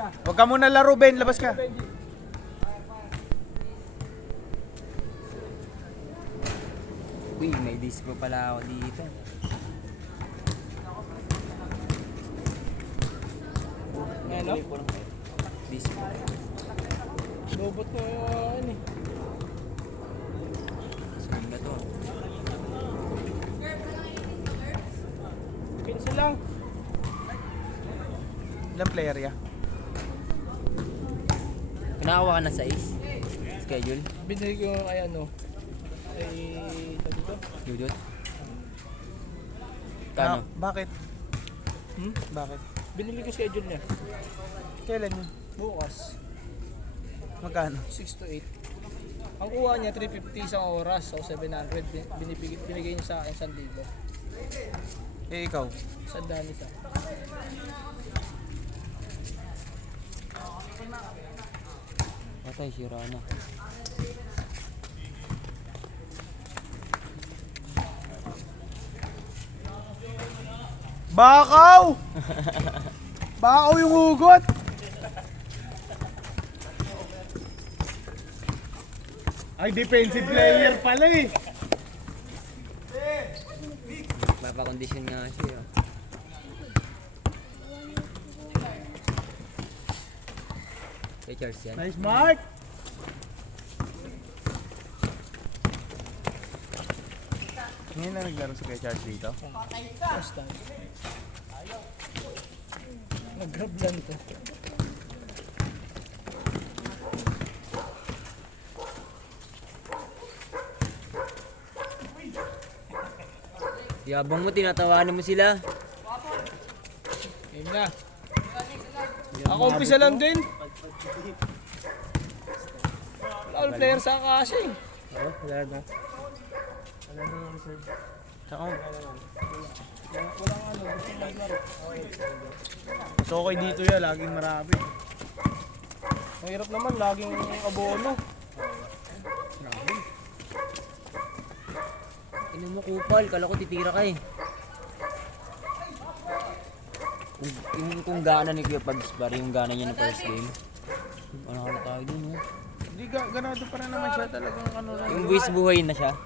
Huwag ka muna laro, Ben. Labas ka. Uy, may dispo pala ako dito. Ano? Dispo. Lobot mo ano eh. Saan ba to? Pencil lang. Ilang player ya? Kinakawa ka na sa is? Schedule? Binili ko kay ano. Kay dito. Dudot? Kano? Bakit? Hmm? Bakit? Binili ko schedule niya. Kailan yun? Bukas. Magkano? 6 to 8. Ang kuha niya 350 isang oras o 700. Binigay niya sa akin 1,000. Eh, ikaw? Sa dami sa. Patay, sira na. Bakaw! Bakaw yung hugot! Ay, defensive player pala eh. Papakondisyon nga siya. Kay Charles yan. Nice mark! Ngayon na naglaro si Kuya Charles dito. First time. Nag-grab lang to. Yabang mo, tinatawanan mo sila. Game na. Ako umpisa lang din. All player sa kasi. Oh, wala na. Tsaka, so okay dito yan, laging marami. Ang hirap naman, laging abono. Ino mo kupal, kala ko titira ka eh. Kung gana ni Kuya Pabs Bar, yung gana niya ng first game. Ano ka na tayo dun, oh? Hindi, ganado pa rin naman siya talagang ano lang. Yung buwis buhay na siya.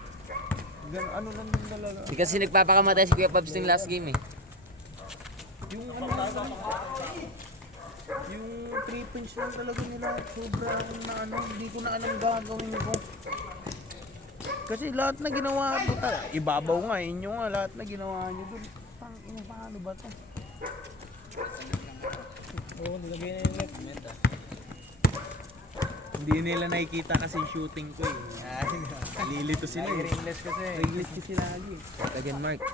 Ano lang din talaga. Di kasi nagpapakamatay si Kuya Pabs ng last game eh. Yung ano lang, yung 3 points lang talaga nila, sobrang na ano, hindi ko na alam gagawin ko. Kasi lahat na ginawa ko, ibabaw nga, inyo nga, lahat na ginawa nyo doon. Paano ba to? Oo, nilagay na yung net. Hindi nila nakikita kasi yung shooting ko eh. Lilito sila eh. Ringless kasi. Ringless kasi lagi. Again, Mark.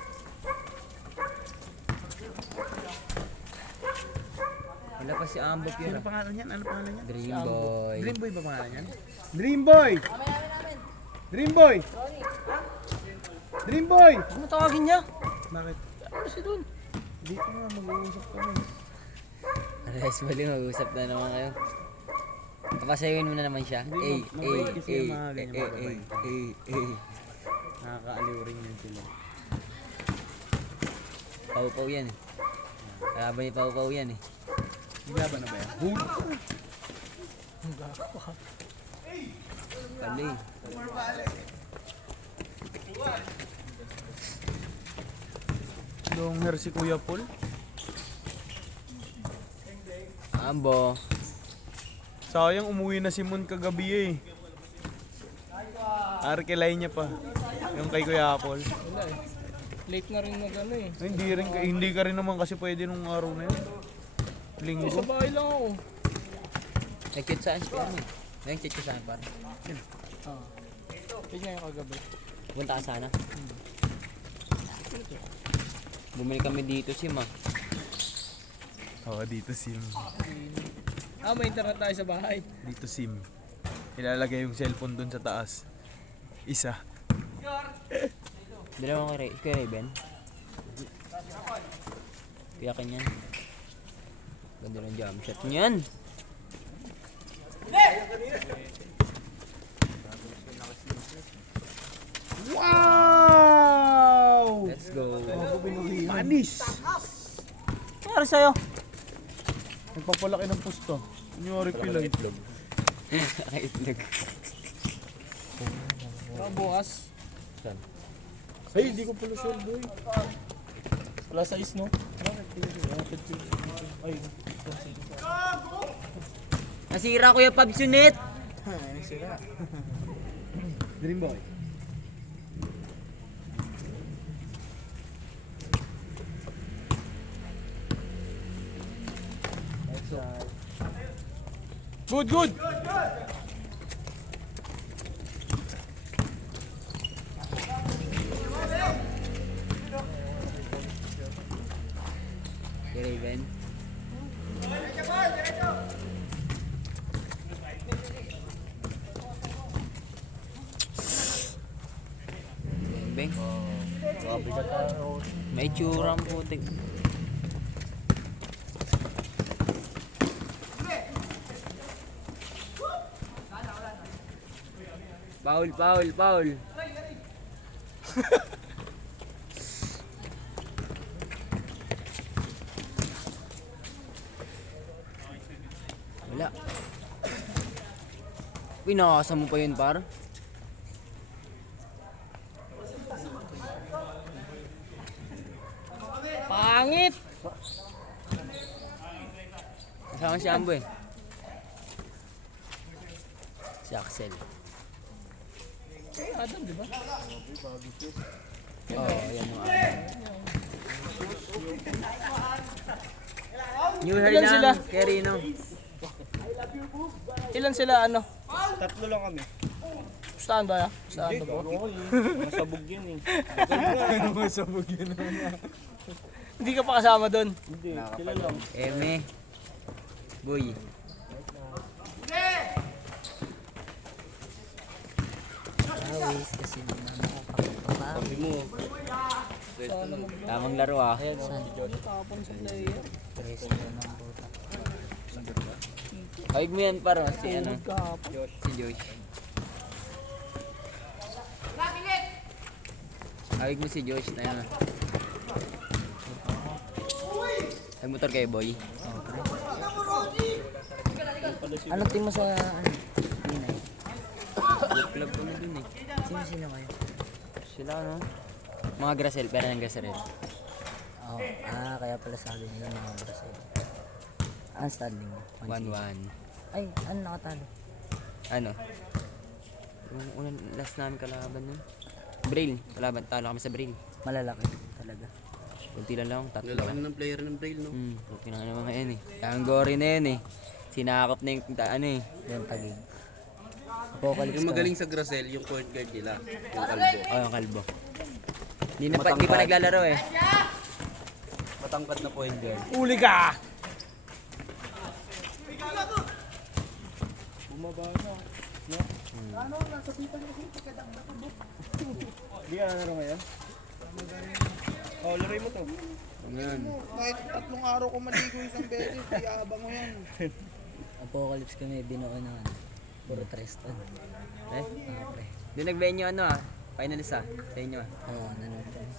Wala pa si Ambok yun. Ano pangalan yan? Ano pangalan yan? Dream Boy. Dream Boy ba pangalan yan? Dream Boy! Dream Boy! Dream Boy! Ano tawagin niya? Bakit? Ano si Dun? Dito nga mag-uusap kami. Alas mali, mag-usap na naman kayo. Papasayawin mo na naman siya. Hindi, mabait kasi yung mga ganyan, mga eh. Nakakaaliw rin yun sila. Pau-pau yan eh. Kalaban ni Pau-pau yan eh. Naglaban na ba yan? Huli! Pali. Long hair si Kuya Paul. Ambo. Sayang umuwi na si Mon kagabi eh. Arkilay niya pa. Yung kay Kuya Paul. Wala eh. Late na rin mag ano eh. Hindi ka rin naman kasi pwede nung araw na yun. Linggo. Sa bahay lang ako. Nag-chat saan siya ano eh. Nag-chat ka saan para. Ah. Yun nga yung kagabi. Punta ka sana. Bumili kami dito si Ma. Oo, dito sim. Ah, may internet tayo sa bahay. Dito sim. Ilalagay yung cellphone dun sa taas. Isa. Dalawa kay Raven. Piyakin yan. Ganda ng jump shot niyan. Wow! Let's go. Panis! Nangyari sa'yo? Nagpapalaki ng pusto. Kunyari pilay. Itlog. Bukas. Ay, hindi ko pala sure, boy. Wala size, no? Ay, Nasira Kuya Pabs yung net. sira. Dream boy. Good, good! Si Raven. Beng. May tsurang putik. Foul, foul, foul. Wala. Pinakasa mo pa yun, par? Pangit! Kasama si Ambo eh. Si Axel. Kay Adam, di ba? Oo, oh, yan yung Adam. New hair Ilan lang, sila? Kerino. Ilan sila ano? Tatlo lang kami. Pustahan ba ya? Pustahan ba po? Masabog yun eh. Masabog yun. Hindi ka pa kasama doon. Hindi, sila lang. Eme. Boy. Awis kasi naman nakapagpapapam. Sabi mo. Tamang laro ah. Tapon sa player. Presto ng buta. Hawig mo yan para si ano, Kahapon. si Josh. Hawig mo si Josh na yun. Nagmotor kayo, boy. Anong team mo sa ano? Pinay? Club ko na dun eh. Sino kayo? Sila ano? Mga Grasel, pera ng Grasel. Oh, kaya pala sabi niyo mga Brazil. Ang standing mo? 1-1. Ay, ano nakatalo? Ano? Yung unang last namin kalaban nun. Braille. Kalaban, talo kami sa Braille. Malalaki talaga. Kunti lang, tatlo. Lalaki ng player ng Braille, no? Okay na naman ngayon eh. Ang gory na yun eh. Sinakop na yung ano eh. Yung tagig. Apocalypse Yung ka. magaling sa Gracel, yung point guard nila, yung kalbo. Oh, yung kalbo. Di pa naglalaro eh. Matangkad na point guard. Uli ka! Hindi ka nalaro ngayon? Oh, laruin mo to. Ngayon. Kahit 3 araw ko maligo isang beses, iyabang mo yan. Apocalypse kami binuo ng ano. Puro Tristan. Eh? Pre. Di nag-venue ano ah. Finalist ah. Sa inyo ah. Oo, nanonood kami.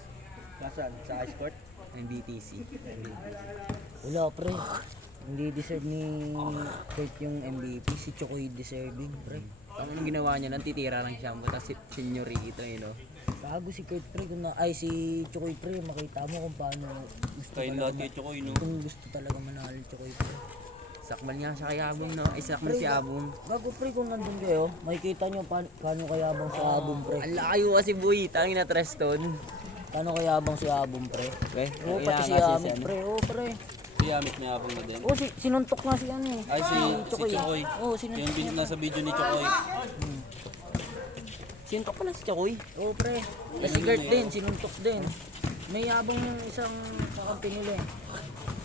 Nasaan? Sa ice court? Ng BTC. Wala pre. Hindi deserve ni Kurt yung MVP. Si Chokoy deserving pre. Ano nung ginawa niya? Nantitira lang siya. Tapos si Senyorito yun oh. Bago si Kurt pre, kung na, ay si Chokoy pre, makita mo kung paano gusto Kain talaga, lahat yung Chokoy, no? kung gusto talaga manalo si Chokoy pre. Sakmal niya siya kay Abong no. Ay sakmal si Abong. Bago pre, kung nandun kayo, makikita nyo paano kayabang si Abong pre. Ang layo kasi boy. Tangin na Treston. Paano kayabang si Abong pre. Okay? Oo, pati si Amit pre, oo pre. Piyamit niya abang na din. Oo, sinuntok nga si ano eh. Ay, si Chokoy. Oo, sinuntok. Yung nasa video ni Chokoy. Sintok pala si Chokoy. Oo pre. Tapos si Kurt din, sinuntok din. May yabang yung isang kakampi nila eh.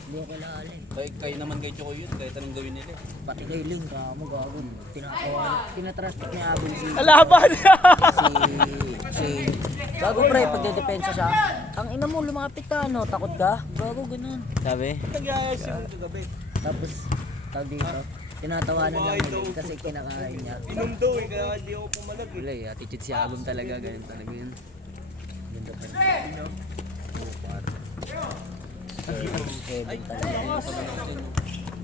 Hindi ko kilala eh. Kayo naman kay Chokoy yun, kahit anong gawin nila. Pati kay Ling, kamo gago. Tinatrustic niya Abong si Kalaban! si Gago pre, pagdedepensa siya. Ang ina mo, lumapit ka, no? Takot ka? Gago, ganun. Sabi? Nagyayas yung kagabi. Tapos, tawag dito, tinatawanan lang nila kasi kinakain niya. Inom daw eh, kaya hindi ako pumalag eh. Wala eh. Attitude si Abong talaga. Ganun talaga yun. Ganda pa rin. Kevin talaga.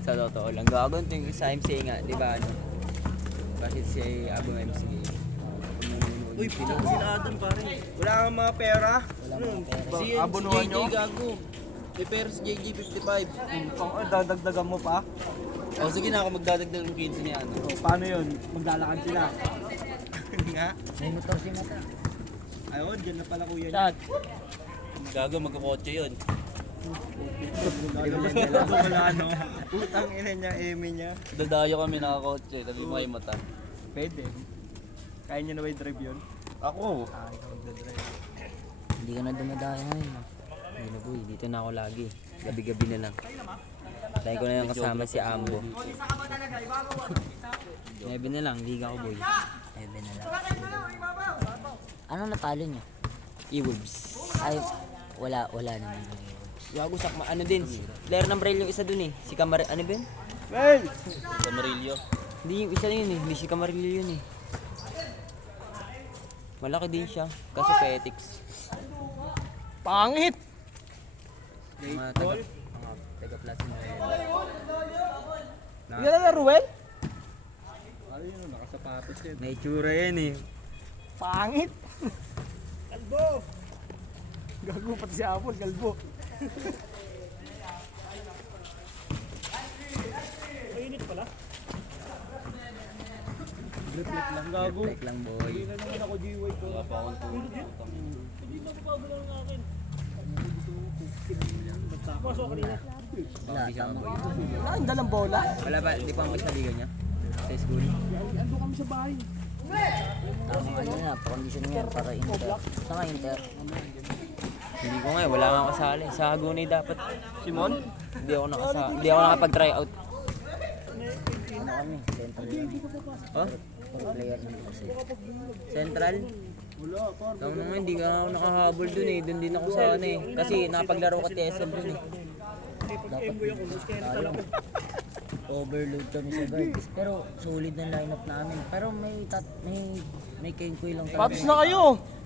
Sa totoo lang. Gagawin ito yung sa MC nga, di ba ano? Bakit si Abong MC? Uy, sila Adam pare. Wala kang mga pera. Wala mga pera. Si JJ gago. May pera si JJ 55. Dadagdagan mo pa? O sige na ako magdadagdag ng 15 niya ano. Paano yun? Maglalakad sila. Nga. May motor si Mata. Ayun, dyan na pala kuya. Gago magkakotse yun. Wala no. Putang ina niya, eme niya. Dadayo kami nakakotse. Sabi mo kay Mata. Pwede. Kaya niya na ba i-drive yun? Ako. Hindi ka na dumadayo ngayon. ah. Hindi na boy, dito na ako lagi. Gabi-gabi na lang. Dahil ko na lang kasama si Ambo. Maybe na lang, liga ko boy. Ebe na lang. Ano natalo niyo? E-Wolves. Ay, wala naman yung Ewoks. Gago sakma, ano din, player ng Braille yung isa dun eh. Si Camar, ano ba yun? Camarillo. Hindi yung isa na yun eh, hindi si Camarillo yun eh. Malaki din siya, kaso petics. Pangit! Mga taga-plasa na yun. Hindi na Ruel? May itsura yan eh. Pangit! Kalbo! Gago pati si Apple, kalbo. Mainit pala. Reflect lang, gago. Reflect lang boy. Hindi na naman ako GY ko. Wala pa akong tulog. Hindi na mapagalaw ng akin. Masok kanina. Wala, tama. Wala, ang dalang bola. Wala ba, di pa ang sa liga niya? Sa school? Ando kami sa bahay. Tama ano na, pakondisyon mo yan para Inter. Saan nga Inter? Hindi ko nga, wala nga kasali. Sa Hagunay dapat. Simon? Hindi ako nakapag-try out. Ano kami? Central lang. Oh? Puro player na kasi. Central? Tama naman, hindi ka ako nakahabol dun eh. Dun din ako sa ano eh. Kasi napaglaro ka TSL dun eh. Dapat tayo. Overload kami sa guards. Pero solid na lineup namin. Pero may Kenkoy lang tayo. Patos na kayo!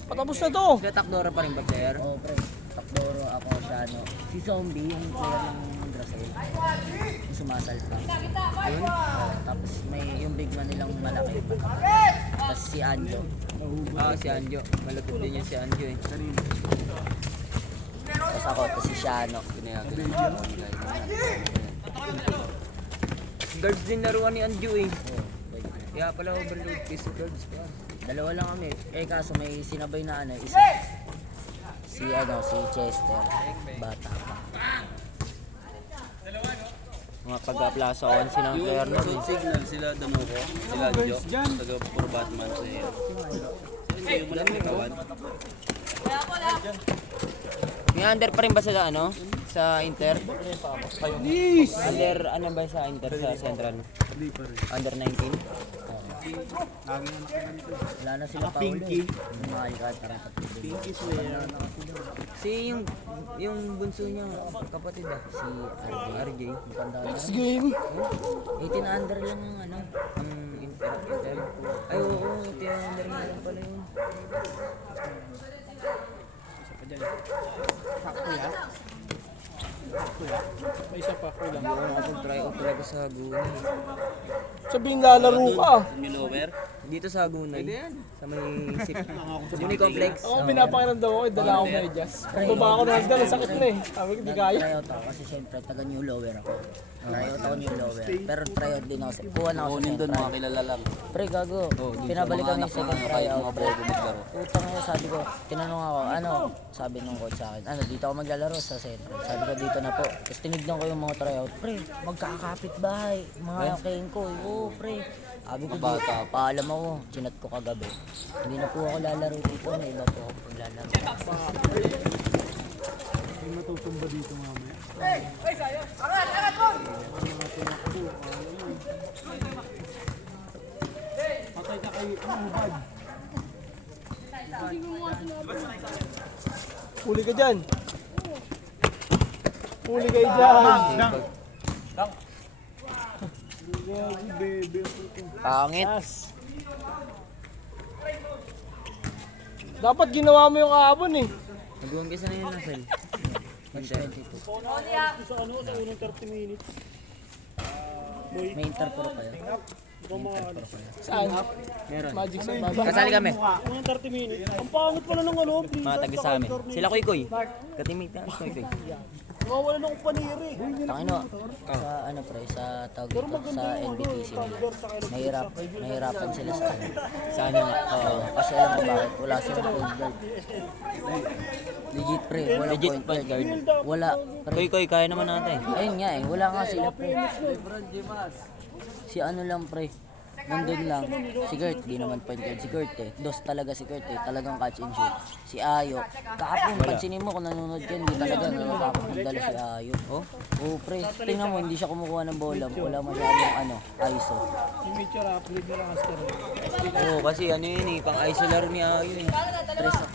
Patapos na to! Kaya Takdora pa rin ba player? Oo, pre. Takdoro ako siya, no. Si Zombie, yung player ng Grasel. Yung sumasalpa. Yun? Tapos may yung big man nilang malaki. Tapos si Anjo. Ah, si Anjo. Malapit din yan si Anjo eh. Tapos ako, tapos si Shano. Guards din laruan ni Anjo eh. Oo, pwede. Kaya pala overload case guards pa. Dalawa lang kami. Eh kaso may sinabay na ano, isa. Si Chester. Bata pa. Mga pag-aplasa 11 ng player nun Yung eh. signal sila Damuko, sila Jo, taga puro Batman sa iyo. Hindi yung malaki kawan. May under pa rin ba sila ano? Sa Inter? Under ano ba sa Inter sa Central? Under 19? Wala na sila pa uli. Yung mga Alcantara kapatid. Si yung bunso niya kapatid ah. Si RJ. Matanda na. Next game! 18 under lang yung ano. Ang Inter. Ay oo, under na lang pala yun. May isa pa, kulang. Hindi ako nakapag-try out talaga sa Hagunay. Sabihin lalaro ka. Yung lower. Dito sa Hagunay. Sa may sip. Sa Uni Complex. Oo, pinapakiramdam ako, dala ako medyas. Pagbaba ako ng hagdan, ang sakit na eh. Sabi ko, di kaya. Tryout ako kasi syempre taga New Lower ako. Tryout ako New Lower. Pero tryout din ako. Kuha na ako sa Kunin doon mga Central. kilala lang. Pre, gago. Pinabalik kami sa second tryout. Putang ina, sabi ko, tinanong ako, ano, sabi nung coach sa akin, ano, dito ako maglalaro sa Central. Sabi ko, dito na po. Tapos tinignan ko yung mga tryout. Pre, magkakapit bahay. Mga kayong ko. Oo, pre. Sabi ko, dito, paalam ako. Chinat ko kagabi. Hindi na po ako lalaro dito. May iba po ako paglalaro. Huli ka dyan. Huli kayo dyan. Pangit. Dapat ginawa mo yung kahapon eh. Nag-umpisa na yun Nasel. Inter. May interpro kayo. Saan? Meron. Magic sa baba. Kasali kami. Ang 30 minutes. Ang pangit pala ng ano. Mga taga sa amin. Sila Kuy Kuy. Katimig na Kuy Kuy. Nawawala ng paniri. Tangino, sa ano pre, sa tawag dito, sa NBTC nila. Nahirapan sila sa ano. Sa ano? Oo, kasi alam mo bakit? Wala silang point guard. Legit pre, wala Legit point point guard. guard. Wala pre. Kuy Kuy, kaya naman natin. Ayun nga eh, wala nga sila pre. Si ano lang pre, nandun lang. Si Gert, di naman point guard si Gert eh. Dos talaga si Gert eh, talagang catch and shoot. Si Ayo, kahapon, pansinin mo kung nanonood ka, hindi talaga nakakapag magdala si Ayo. Oh? Oo pre, tingnan mo, hindi siya kumukuha ng bola. Wala masyadong ano, ISO. Yung picture upload nila kasi Oo, kasi ano yun eh, pang ISO laro ni Ayo eh.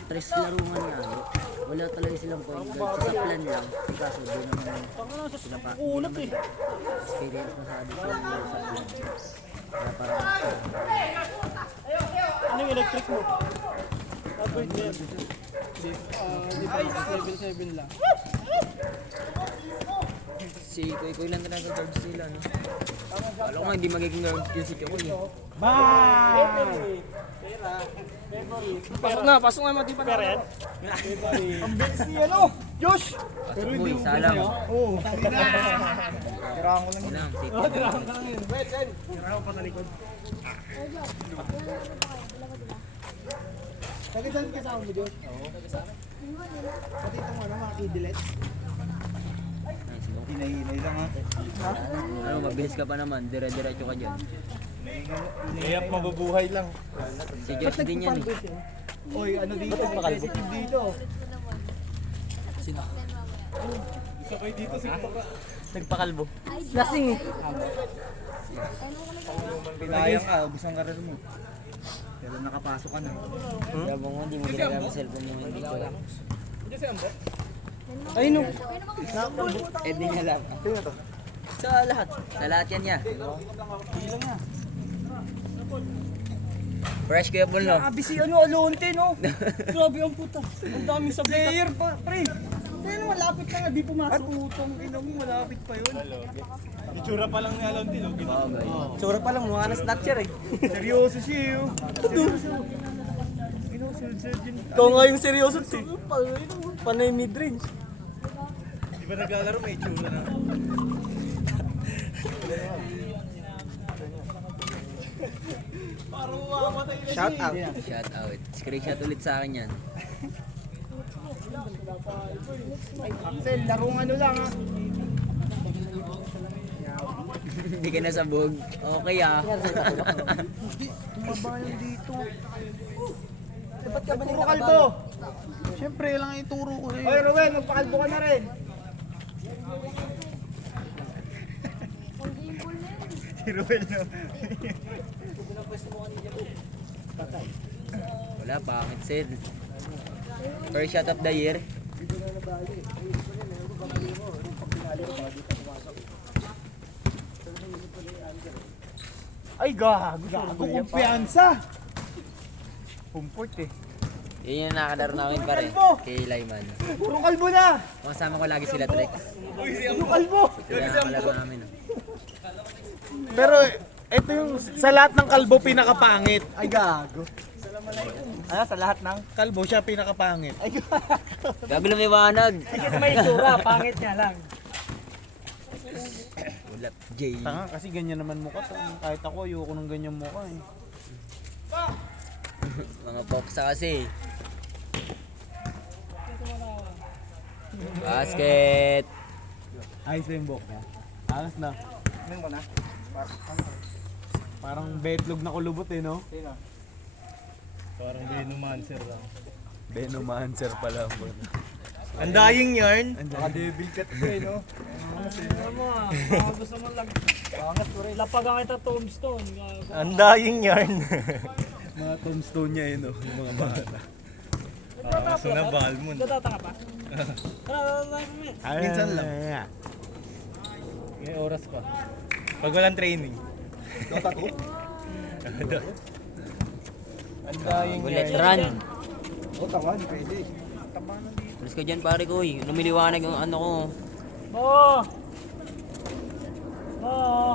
Tres larungan ni Ayo. Wala talaga silang point guard. Sa plan lang, kaso doon naman sila pa. Ulat eh. Experience masyado sila sa plan. Kaya parang Ano yung electric mo? upload niya. Level 7 lang. Si Kuy Kuy lang talaga guard sila, no? Alam ko nga, hindi magiging guard skill si Kuy. Pasok na mati pa na. Ang bilis ni ano? Josh! Pero hindi salam. Oo. Kailangan ko lang. City. Saan kasama mo, Josh? Oo. Pati itong ano, mga kidilets. Hinahinay lang ha. Ano, mabilis ka pa naman. Dire-diretso ka dyan. Layap mabubuhay lang. Si Josh din yan eh. Oy, ano dito? Sensitive dito. Nagpakalbo. Lasing eh. Pinayang ka, ubus ang karir mo. Pero nakapasok ka na. Sabi mo, hindi mo ginagamit cellphone mo. Hindi ko lang. Ay no. Eh, di niya lang. Sa lahat. Sa lahat yan niya. Fresh kuya Paul, no? Grabe si ano, Alonte no. Grabe ang puta. Ang daming sa player pa, pre. Kaya naman lapit ka nga, di pumasok. Putong ina mo, malapit pa yun. Itsura pa lang ni Alon Tilo. Tsura pa lang, mukha na snatcher eh. Seryoso siya yun. Ikaw nga yung seryoso. Panay mid-range. Di ba naglalaro may itsura na? Shout out. Shout out. Screenshot ulit sa akin yan. Axel, larong ano lang ha. Hindi ka nasabog. Okay ah. Tumabayan dito. Ba't ka ba Puro kalbo. Siyempre, lang ituro ko sa'yo. Oy, Ruel, magpakalbo ka na rin. Si Ruel, no? Wala, pangit Sid. First shot of the year. Ay, gago. Kumpiyansa. Comfort eh. Yun yung nakakalaro namin pare. Kay Lyman. Puro kalbo na. Makasama ko lagi sila Trex. Puro kalbo. Kaya nakakalaro namin. Pero, ito yung sa lahat ng kalbo pinakapangit. Ay, gago. Ano, sa lahat ng? Kalbo siya pinakapangit. Gabi lumiwanag. Kasi may itsura, pangit niya lang. Ulap J. Tanga, kasi ganyan naman mukha. Kahit ako, ayoko ng ganyan mukha eh. Mga popsa kasi. Basket. Ayos na yung buhok niya. Ayos na. Parang betlog na kulubot eh, no? Parang Venomancer lang. Venomancer pala po. Ang dying yarn. Naka-devil cut ko eh, no? Gusto mo lang. Pangat ko rin. Lapagan kita tombstone. Ang dying yarn. Mga tombstone niya eh, no? Yung mga bata. Kaso na Balmon. Natatanga pa? Minsan lang. May oras pa. Pag walang training. Ang dying Bullet yarn. run. Alis ka dyan pare ko eh. Lumiliwanag yung ano ko. Oo. Oo.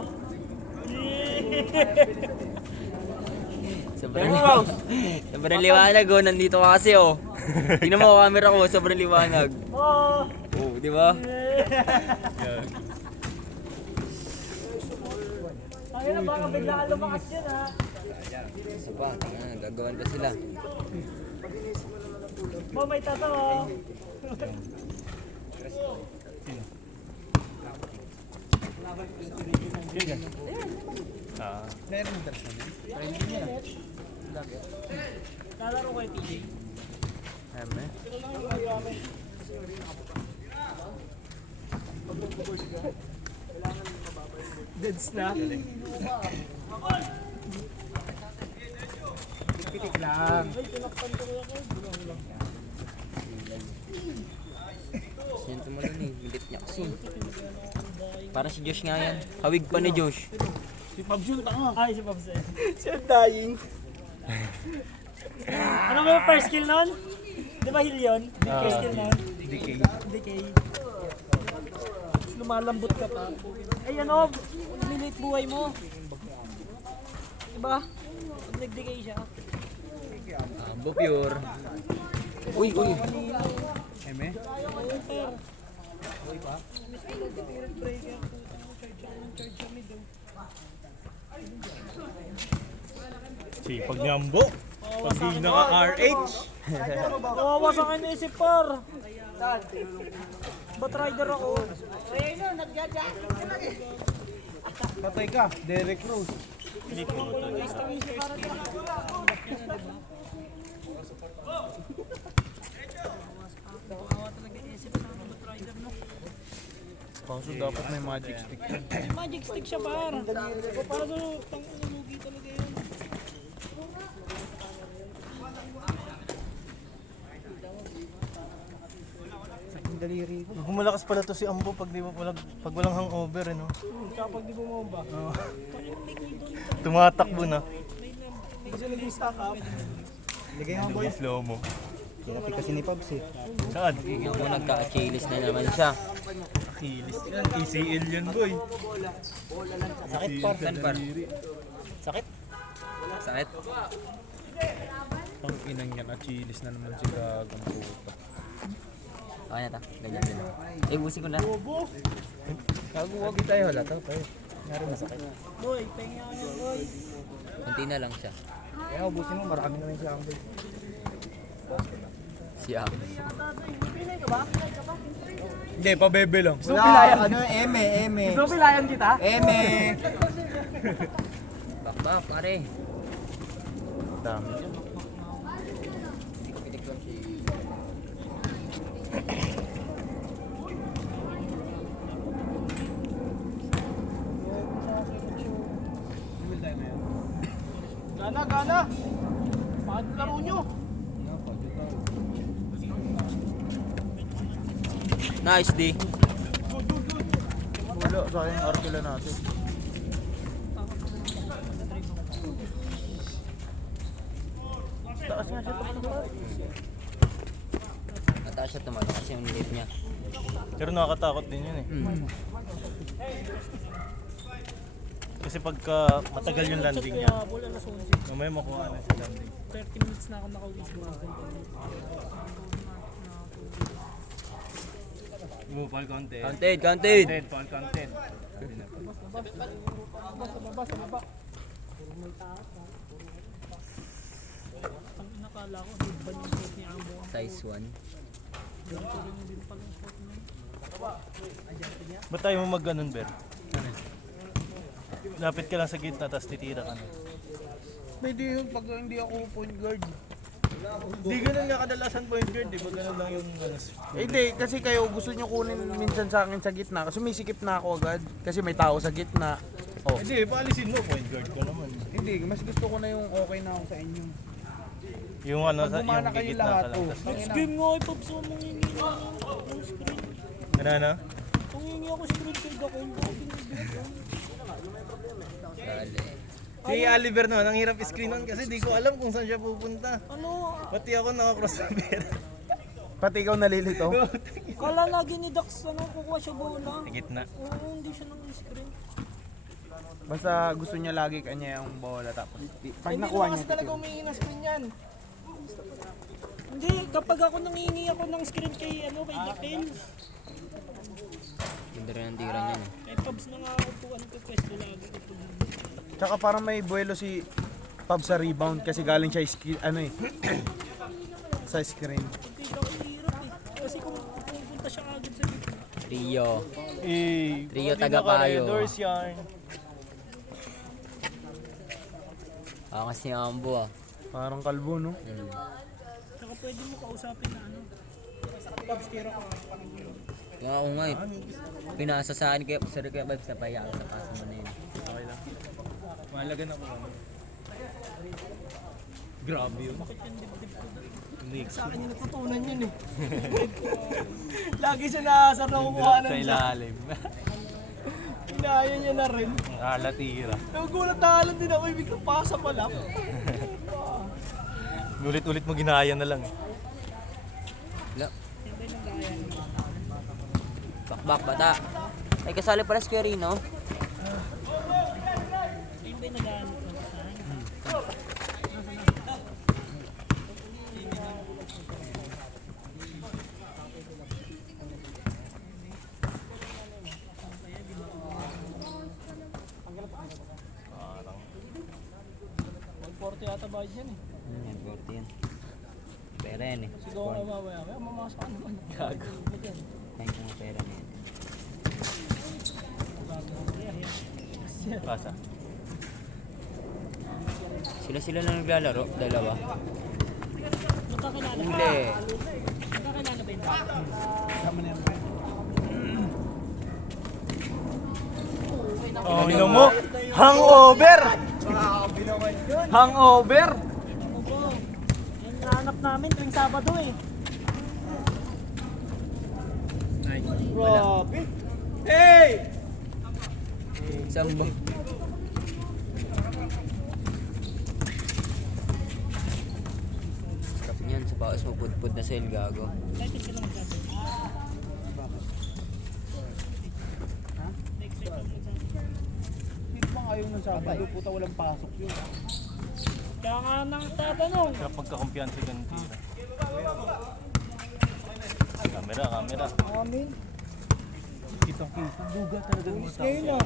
Sobrang liwanag oh, nandito ka kasi oh. Tingnan mo camera ko, sobrang liwanag. Oh, di ba? Ay, na baka bigla ka lumakas dyan ha. Isa pa, tingnan, gagawan pa sila. Mo, may tatawa. Lalaro ko yung TJ. Deads na. Pitik lang. Yan tumalon eh, bilit niya kasi. Para si Josh nga yan. Hawig pa ni Josh. Si Pabs yun, tanga. Ay, si Pops eh. Siya dying. Ano ba yung first kill nun? Di ba heal yun? First kill nun? Decay. Tapos lumalambot ka pa. Ay ano, minute buhay mo. Diba? Pag nag-decay siya. Ambo pure. Uy, uy. Eme? Sipag ni Ambo. Pag di naka-RH. Kawawa sa akin isip par. Ba't rider ako? Patay ka, Derek Rose. Kaso dapat may magic stick. Magic stick siya par. Kaso tang-lugi talaga yun. Daliri ko. Malakas pala to si Ambo pag pag walang hangover, no? Kapag di bumomba. Oo. Tumatakbo na. Kasi nag-stack up. Ligay mo boy. Slow mo. Kinapit kasi ni Pabs eh. Saan? Tingnan mo, nagka-Achilles na naman siya. Achilles yan. ECL yan boy. Sakit par. Saan par? Sakit? Sakit? Ang inang yan, Achilles na naman si Gagang puta. Okay na ta, ganyan din. Eh, busi ko na. Kaguwag tayo, wala to. Ngari masakit. Boy, pengi ako niya boy. Kunti na lang siya. Kaya ubusin mo, marami naman siya ang boy. Siya. Hindi, pabebe lang. Ano, eme. Gusto pilayan kita? Eme. Back, pare. Dami. Gana. Bakit laro nyo? Nice, D. Wala, sayang arkila natin. Taas nga siya. Mataas siya tumalo kasi yung late niya. Pero nakakatakot din yun eh. Kasi pagka matagal yung landing niya, Wala na sonsi. mamaya makuha na sa landing. 30 minutes na ako nakauwi sa mga Move all content. Counted. Content, all content. Sa baba. Ang inakala ko, hindi ba yung suot ni Ambo? Size 1. Ganito rin din pala yung suot niya. Ba't tayo mo mag-ganon, Ber? Lapit ka lang sa gitna, tapos titira ka na. Pwede yun pag hindi ako point guard. Di ganun nga kadalasan point guard, di ba ganun lang yung Hindi, kasi kayo gusto nyo kunin minsan sa akin sa gitna. Kasi may sikip na ako agad. Kasi may tao sa gitna. Oh. Hindi, paalisin mo, point guard ka naman. Hindi, mas gusto ko na yung okay na ako sa inyo. Yung ano, Pag yung bumana kayo gigitna lahat, ka lang. oh. Tas- Tangina. Scream nga kay Pops, oh, mangingi ako ng screen. Ano? Mangingi ako screen kay Gakol. Si Oliver naman, ang hirap screen on kasi di ko alam kung saan siya pupunta. Ano? Pati ako naka-crossover. Pati ikaw nalilito. Kala lagi ni Dax, ano, kukuha siya bola. Sa gitna. Oo, hindi siya nang screen. Basta gusto niya lagi kanya yung bola tapos pag nakuha niya talaga umihingi ng screen yan. Hindi, kapag ako nangingi ako ng screen kay Dakil, Ganda rin ang tira niyan eh. kay Pabs na nga ako po, pwesto lagi. Tsaka parang may buwelo si Pab sa rebound kasi galing siya sa screen. Kay Dakil hirap eh. Kasi kung pupunta siya agad sa dito. Rio. Rio Hindi Tagapayo. naka-redors yan. Angas ni Ambo ah. Parang kalbo, no? Saka pwede mo kausapin na Pabs, tira ko. Kaya ako nga eh. Pinasa sa akin kaya Sir Kuya Vibes na pahiya sa paso mo na yun. Okay lang. Mahalaga na kung ano. Grabe yun. Sa akin yung natutunan yun eh. Lagi siya nakasar na kumuha Sa ilalim. Inaya niya na rin. Alatira. Nagugulat na alam din ako, biglang pasa pa lang. Ulit-ulit mo ginaya na lang. Wala. Bakbak bata. Ay kasali pala si Quirino. Ayun ba yung nag-ano ko sa akin? Porte yata bayad yan eh. Important yan. Pera yan eh. Siguro kayo mamaya, mamasok ka naman. Gago. Thank you mga pera na yan. Pasa. Sila lang naglalaro. Dalawa. Magkakilala. Uli. Magkakilala ba yun? Oh, ino mo? Hangover! Hangover! Ano po? Yung nahanap namin tuwing Sabado eh. Grabe! Hey! Samba. Sarap niyan sa paos mo pudpud na sale gago. Kahit hindi sila magsabi. Hindi bang ayaw ng Sabado? Puta walang pasok yun. Kaya nga nang tatanong. Kaya pagkakumpiyansa ka ng tira. Camera. Amin. Kitang-kita. Duga talaga ng tao. Ngayon na.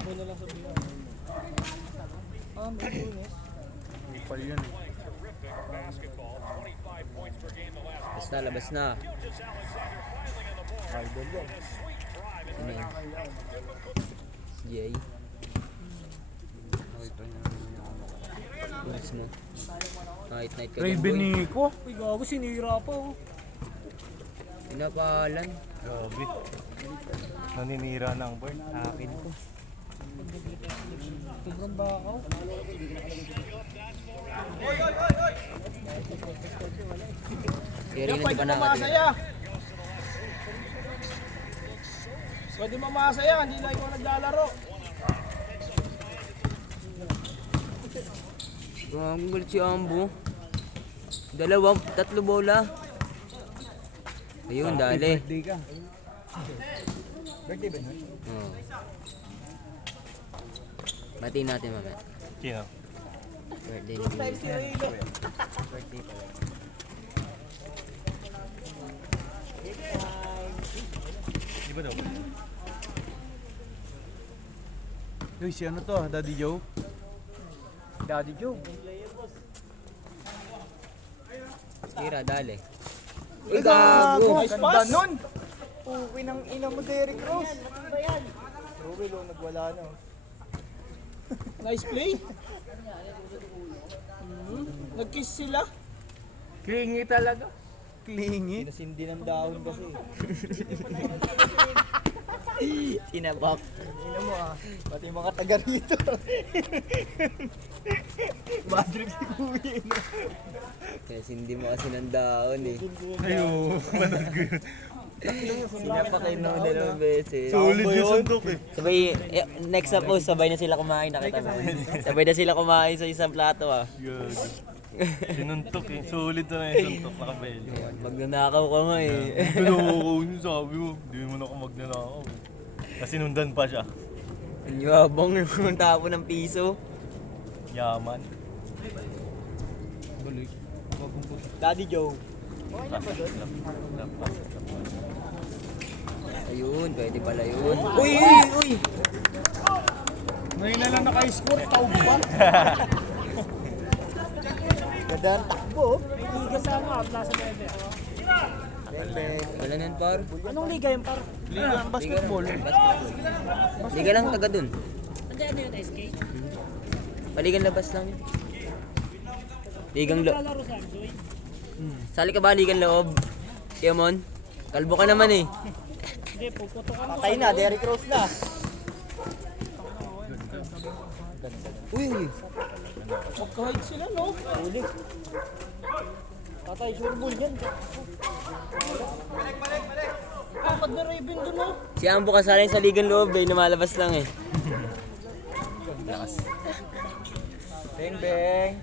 Kupal yun eh. Labas na. Idol yun. Ano yun? Yay. Ulis mo. Night ka Ray dyan boy. Benico. Uy, gago, sinira pa oh. Pinapalan. Grabe. Naninira ng board. Akin ko. Sobrang bakaw. Kaya rin hindi pa nakatira. Masaya! Pwede mamasaya, hindi na ikaw naglalaro. Ang gulit si Ambo. Tatlo bola. Ayun, dali. Birthday ka. Birthday ba nun? Oo. Batiin natin mamaya. Sino? Birthday ni Kuya. Birthday pa. Di ba daw? Uy, si ano to? Daddy Joe? Daddy Joe? Tira, dali. Uy, gago! Nice Ganda pass! nun! Uwi ng ina mo, Derrick Rose. Ruel, oh, nagwala na. Nice play. Nag-kiss sila. Klingi talaga. Klingi? Nasindi ng dahon kasi. Sinabak. Ina mo ah, pati yung mga taga rito. Madrid si Kuya. Kasi hindi mo kasi ng daon eh. Ayo, manood ko yun. Sinapakay na dalawang beses. Solid yung suntok eh. Sabay, next up po, sabay na sila kumain. Nakita mo. Sabay na sila kumain sa isang plato ah. Gago. Sinuntok eh. Solid na yung suntok. Nakabelo. Magnanakaw ka nga eh. Pinakaw niyo sabi mo. Hindi mo na ako magnanakaw. Kasi nundan pa siya. Ang yabang yung tapo ng piso. Yaman. Balik. Daddy Joe. Ayun, pwede pala yun. Uy, uy, uy! Ngayon na lang naka-score, taog ba? Ganda ang takbo. May liga sa ano, Plaza 9. Wala na yan, par. Anong liga yun, par? Liga ang basketball. Hindi ka lang taga dun. Ano yun, SK? Paligan labas lang. Ligang loob. Lalaro sa Amsoy. Sali ka ba ligang loob? Kiamon? Kalbo ka naman eh. Hindi, puputokan mo. Patay na, Derrick Rose na. Uy, uy. Magkahide sila, no? Uli. Patay, sure ball yan. Kapag na Raven dun, no? Si Ambo kasali sa ligang loob eh, lumalabas lang eh. Bang, bang. Birthday.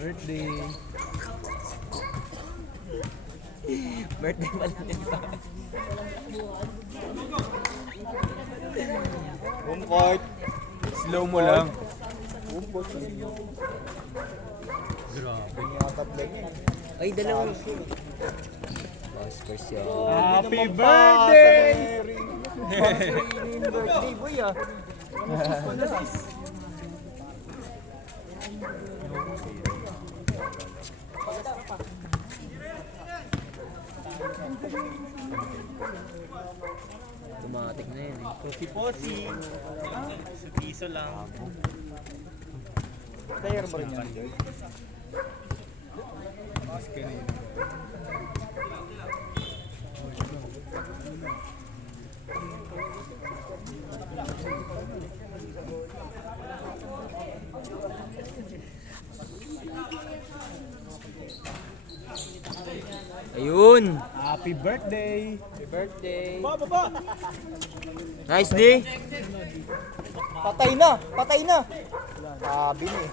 Birthday. Birthday pala nito. Home court. Slow mo lang. Home court. Grabe. Nakatablag yan. Ay, dalawang. Oh, Spurs yun. Happy birthday! Birthday boy ah. Automatic na yun eh. Posi-posi. Sa piso lang. Player mo rin yan, Joy. Ayun! Happy birthday! Happy birthday. Nice day! Patay na! Patay na! Sabi ni.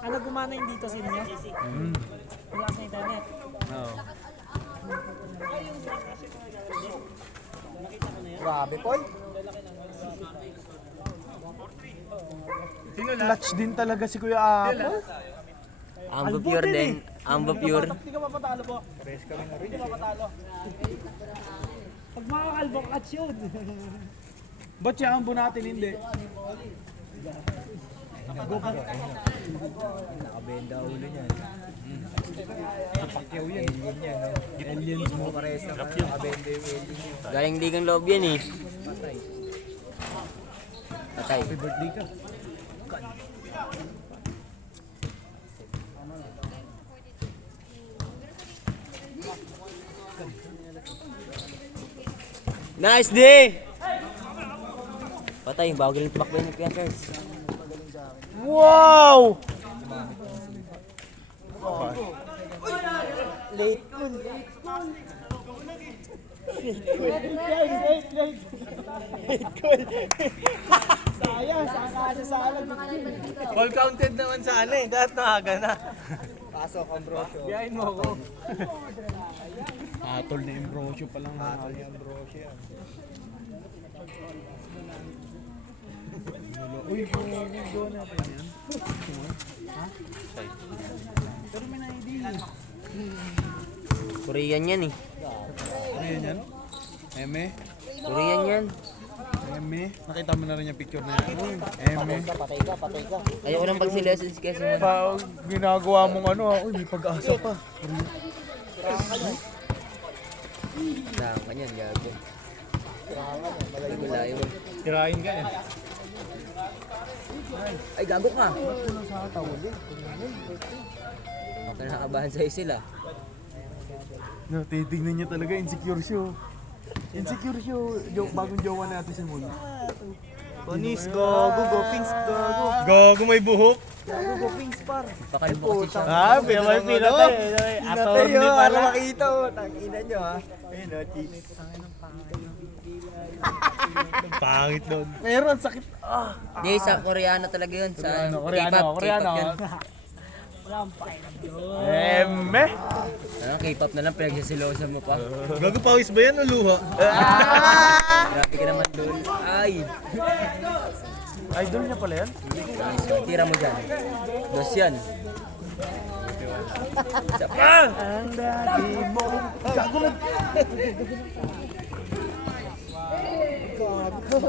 Ano gumana yung dito sa inyo? Wala sa internet. Grabe, Paul. Clutch din talaga si Kuya Apo. Ambo pure din. Ambo pure. Hindi ka mapatalo po. Press kami na rin. Hindi ka mapatalo. Pag makakalbok at yun. Ba't siya ambo natin hindi? Nakabenda ulo niyan. Pakyaw yan. Alien yan. No? Aliens mo pares na nakabenda yung alien yan. Galing ligang loob yan eh. Patay. Happy birthday ka. Nice day! Patay, bago galing tumakbo yung Panthers. Wow! Late kun. Sayang, saan ka sa alam. All counted naman sa ano eh. Dapat nakaga na. Pasok, Ambrosio. Biyahin mo ako. Atol na Ambrosio pa lang. Atol ni Ambrosio yan. Uy, gawa natin yan. Pero may na-idea. Korean yan eh. Ano yan yan? Eme? Korean yan. Eme? Nakita mo na rin yung picture na yan. Eme? Patay ka, patay ka. Ayoko lang pagsilesin si Quezon. Pa, ginagawa mong ano, uy, may pag-asa pa. Saan ka niyan, gago. Malayo mo. Tirahin ka eh. Ay, gago ka! Baka nakabahan sa'yo sila. No, titignan niya talaga, insecure siya. Insecure siya. Bagong jowa natin si Moon. Panis, gago, gopings, gago. Gago, may buhok. Gago, gopings, par. Pakalbo kasi siya. Ah, may pinatay. Pinatay yun, para makita o. Tangina nyo ha. Ayun o, cheeks. Pangit doon. Meron, sakit. Hindi, sa Koreano talaga yun. Sa Koreano, K-pop, Koreano. K-pop yun. Eme! Ano, K-pop na lang, pinagsisilosan mo pa. Gago pawis ba yan o luha? Grabe ka naman dun. Ay! Idol niya pala yan? Nice one. Tira mo dyan. Dos yan. Isa pa! Ang dati mo. Gago na.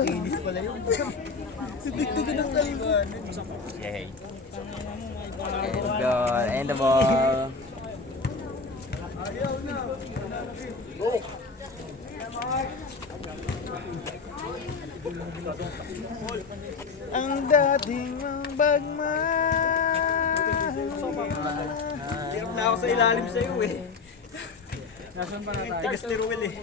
Inis pala yun. Sitigtigan ng taliban. Yay. And goal. And the ball. Ang dating mong Hirap na ako sa ilalim sa'yo eh. Nasaan pa na tayo? Tigas ni Ruel eh.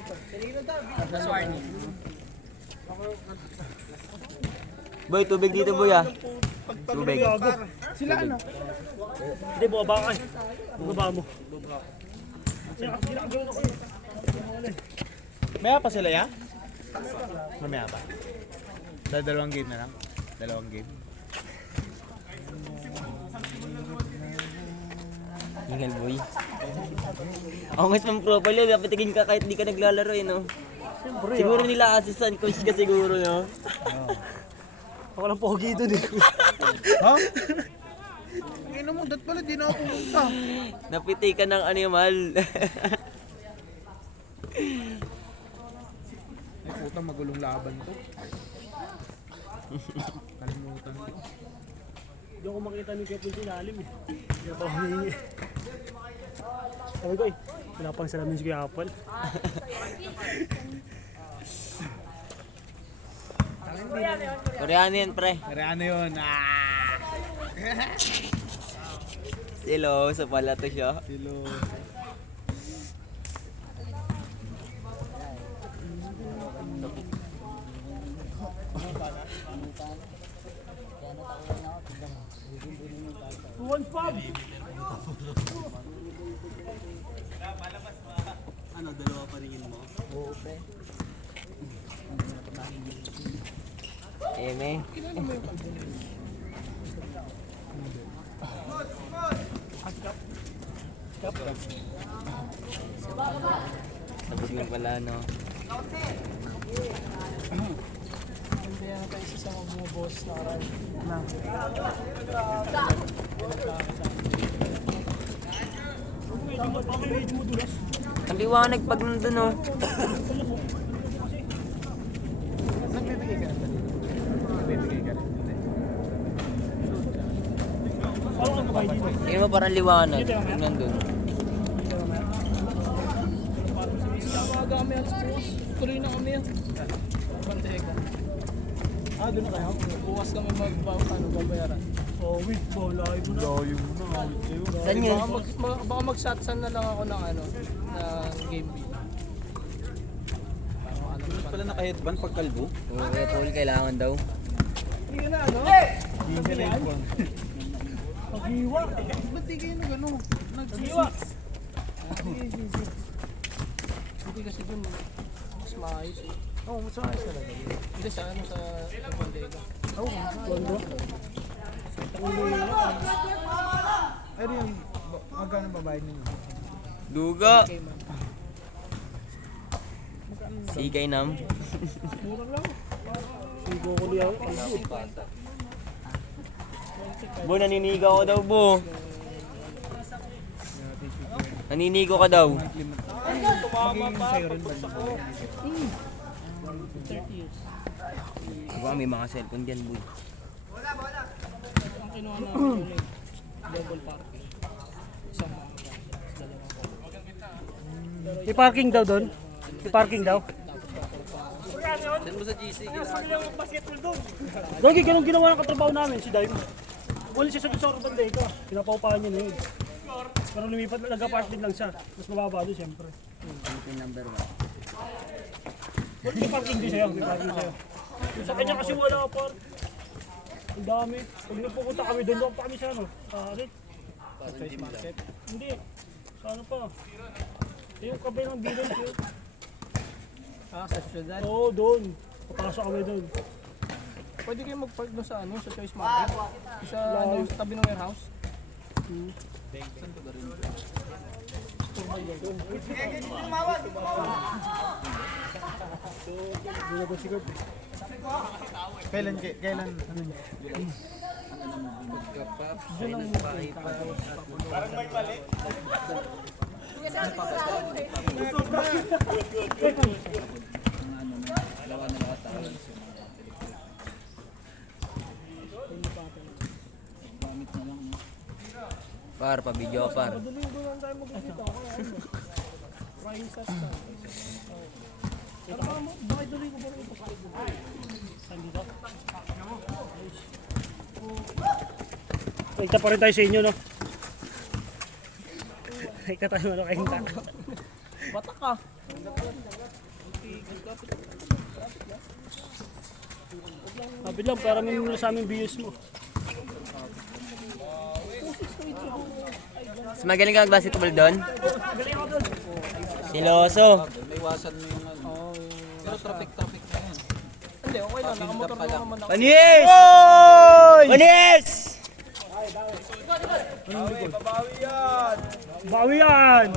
Boy, tubig dito, boy ah. Tubig. Sila ano? Hindi, bumaba ka eh. Bumaba mo. Maya pa sila ya? Mamaya pa. Sa dalawang game na lang? Dalawang game? Ingal, boy. Ako mas pang profile yun. Dapat tingin ka kahit di ka naglalaro eh, no? Siguro nila assistant coach ka siguro, no? Ako lang pogi dun eh. Ha? Ino mo, dat pala di na ako pumunta. Napiti ka ng animal. Ay puta, magulong laban to. Kalimutan ko. Hindi ako makita ni Kepun sa ilalim eh. Hindi ako humingi. Sabi ko eh, pinapang salamin si Kuya Apple. Koreano yan, pre. Pero ano yun? Silo, sa pala to siya. Silo. One pub! Ano, dalawa pa ringin mo? Eme. Tapos lang pala, no? Ang liwanag pag nandun, no? Nagbibigay ka rin. Nagbibigay ka rin. Tingnan mo parang liwanag pag nandun. Tuloy na kami yan. Pantega. Doon na kayo? Bukas kami babayaran. Oh, wait, layo mo na. Layo mo na. Saan yun? Baka mag-shotsan na lang ako ng game beat. Pala naka-headband pag kalbo? Oo, kaya tol, kailangan daw. Hindi na ano? Hindi na yun. Pag-iwa. Ba't di kayo nag-ano? Pag-iwa. Hindi kasi dun, mas maayos eh. Oo, mas ayos talaga. Hindi sa Pantega. Kondo. Pero yung, magkano babayad ninyo? Duga! Sikay nam. Sigo ko liyaw. Bo, naninigaw ka daw, Bo. Naninigo ka daw. Magiging sa'yo rin ba? Diba, may mga cellphone dyan, boy. Ang kinuha namin ulit, double parking. Isang May parking daw doon. May parking daw. Send mo sa GC. Gogi, ganun ginawa ng katrabaho namin, si Dime. Wala siya sa Sorban Deka. Pinapaupahan niya na yun. Pero lumipat, nag-apartment lang siya. Mas mababa doon, siyempre. Number 1. Wala, may parking din sa'yo. May parking sa'yo. Sa kanya kasi wala apart. Ang dami. Pag nagpupunta kami doon, doon pa kami sa ano? Sa Arit. Sa Choice Market. Hindi. Sa ano pa? Yung kabilang bilog yun. Sa Ciudad. Oo, doon. Papasok kami doon. Pwede kayo mag-park doon sa Choice Market. Sa tabi ng warehouse. Kailan, ano yun? Par, pa-video par. Kita pa rin tayo sa inyo, no? Kita tayo ano kayo hinta. Batak ka. Sabi lang, para may muna sa aming views mo. Mas magaling ka mag-basketball doon? Siloso. May iwasan mo yung ano. Pero traffic na yan. Hindi, okay lang. Nakamotor lang naman ako. Panis! Panis! Bawi yan!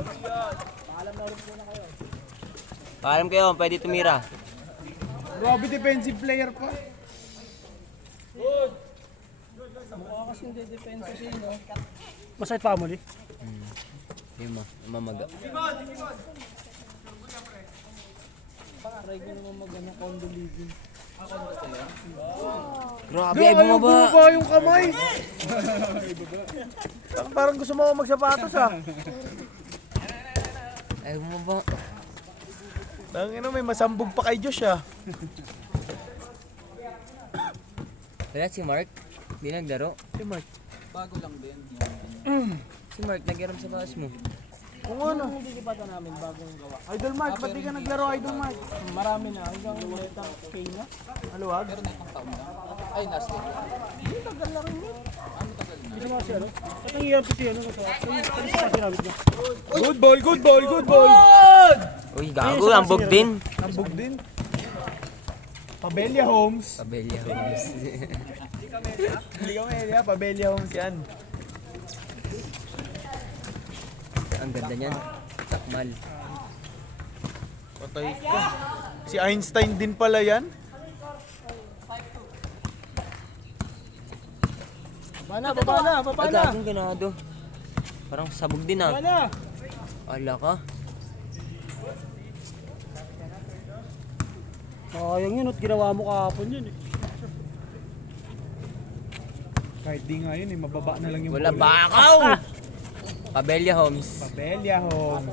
Paalam kayo, pwede tumira. Grabe defensive player pa. Masayt family. Hindi mo, mamaga. Grabe, ay bumaba. Bumaba yung kamay. Parang gusto mo ako magsapatos ah. Ay bumaba. Tangina, may masambog pa kay Josh ah. Wala si Mark. Hindi naglaro. Si Mark. Bago lang din. Si Mark, nag-iram sa taas mo. Kung ano? Idol Mark, ba't di ka naglaro Idol Mark? Marami na. Hanggang letang K na. Maluwag? Pero na itong taon na. Ay, last year. Ito mga si ano? At ang iyan po si ano? Sa sinabit niya. Good ball, good ball, good ball! Uy, gago, ambog din. Nambog din. Pabelia Homes. Pabelya Homes. Hindi ka may Pabelia Homes yan. Ang ganda niyan. Takmal. Patay ka. Si Einstein din pala yan. Baba na. Ay, gagong ganado. Parang sabog din ah. na. Ala ka. Sayang yun at ginawa mo kahapon yun eh. Kahit di nga yun mababa na lang yung Wala bola. bakaw! Pabelya Homes. Pabelia Homes.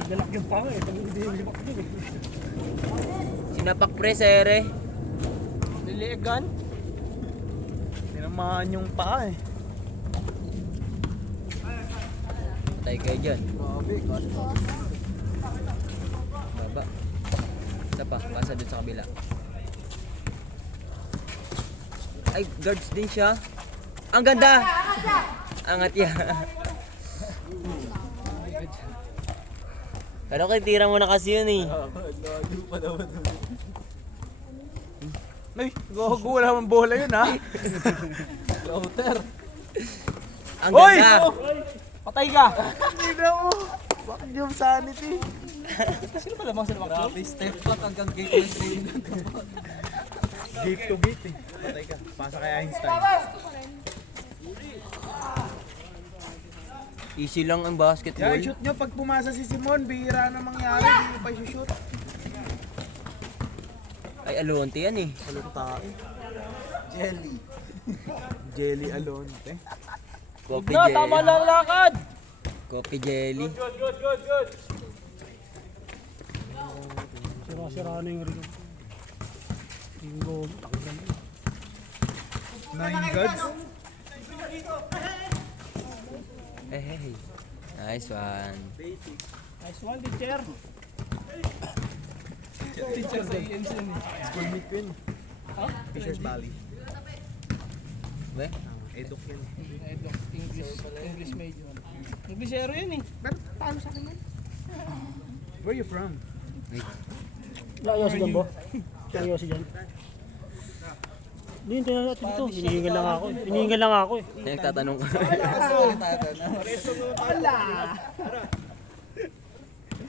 Nagdalak yung pang eh. Pag hindi yung limak din eh. Sinapak presere. Liligan. Tinamaan yung paa eh. Patay kayo dyan. Baba. Isa pa, pasa dun sa kabila. Ay, guards din siya. Ang ganda! Angat yan. Pero kay tira mo na kasi yun eh. Ay, gago, wala mang bola yun ha. Router. Ang Oy! ganda! Patay ka. Hindi na mo. Bakit yung sanity? Sino ba lamang sila bakit? Grabe, step back hanggang gate ng train. Gate to gate eh. Patay ka. Pasa kay Einstein. Easy lang ang basketball. Yan, shoot nyo. Pag pumasa si Simon, bihira na mangyari. Hindi nyo pa shoot. Ay, alonte yan eh. Walang tae. Jelly. Jelly Alonte. Coffee Na, jelly. tama lang lakad. Coffee jelly. Sira-sira na yung ring. Ringo, takdan. 9 gods. Hey, nice one. Nice one, teacher. Teacher sa ENC yun eh. School meet ko yun. Fisher's Valley. Be? Eduk yun. English major. Englishero yun eh. Pero paano sa akin yun? Where you from? Layo si Jambo. Layo si Jan. Hindi, tingnan natin ito. Hinihingal lang ako. Hinihingal lang ako eh. Nagtatanong ka.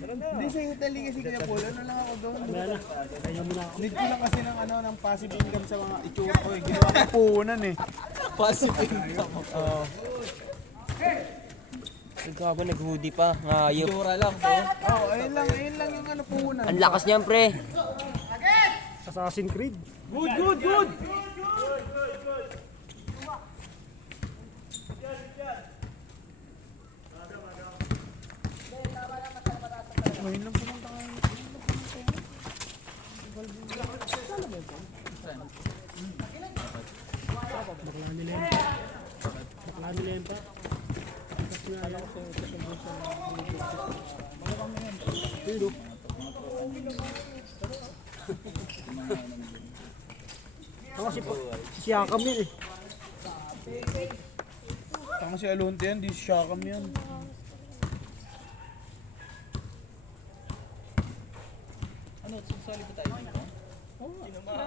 Hindi sa Italy kasi kaya Paul, ano lang ako doon. Mamaya na. Kaya mo na ako. Need ko lang kasi ng ano ng passive income sa mga itsura ko eh. Ginawa ko puhunan eh. Passive income. Oo. Ikaw nag-hoodie pa. Ngayop. Itsura lang, bro. Oh, ayun lang yung ano puhunan. Ang lakas niyan, pre. Assassin's Creed. Good! Ngayon lang pumunta kayo. Bakla ni Lempa. Bakla ni Lempa. Tapos na alam ko sa busa. Pero. Ako si Siakam yun eh. Tama si Alonte yan, di si Shakam yan.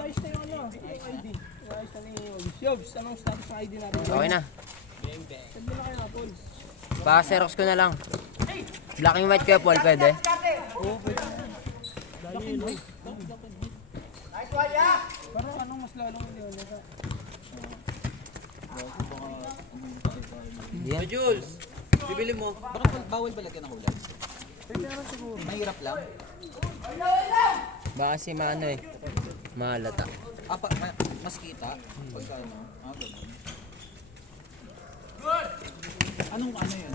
Ayos na yung ano, yung ID. Ayos na yung Yobs, anong status ng ID natin? Okay na. Sabi na kayo na, Paul. Baka Xerox ko na lang. Black and white kaya, Paul, pwede? Pero ano mas lalong hindi wala ka? Hindi yan. Jules, bibili mo. Bakit bawal ba lagyan ng ulam? Mahirap lang. Baka si Mano eh. Mahalata. Mas kita. Pagka ano, ganun. Anong ano yun?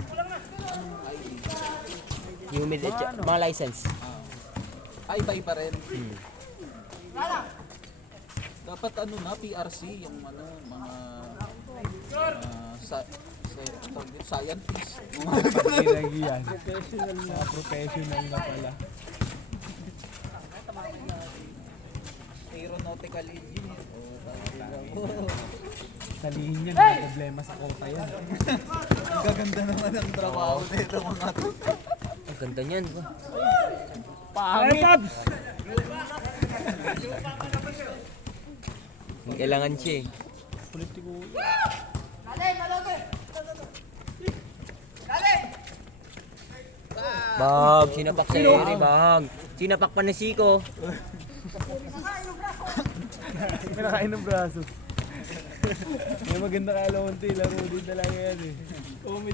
Anong ID? Humid at mga license. Iba-iba rin. Dapat ano na, PRC, yung ano, mga scientist. Ilagi yan. Mga professional na pala. Aeronautical engineer. Salihin yan, may problema sa kota yan. Ang gaganda naman ang trabaho nito mga to. Ang ganda niyan. Pangit! Kailangan siya eh. Bag, sinapak sa eri, bag. Sinapak pa ni Siko. Kinakain ng braso. May maganda ka Alonte, laro din talaga yan eh.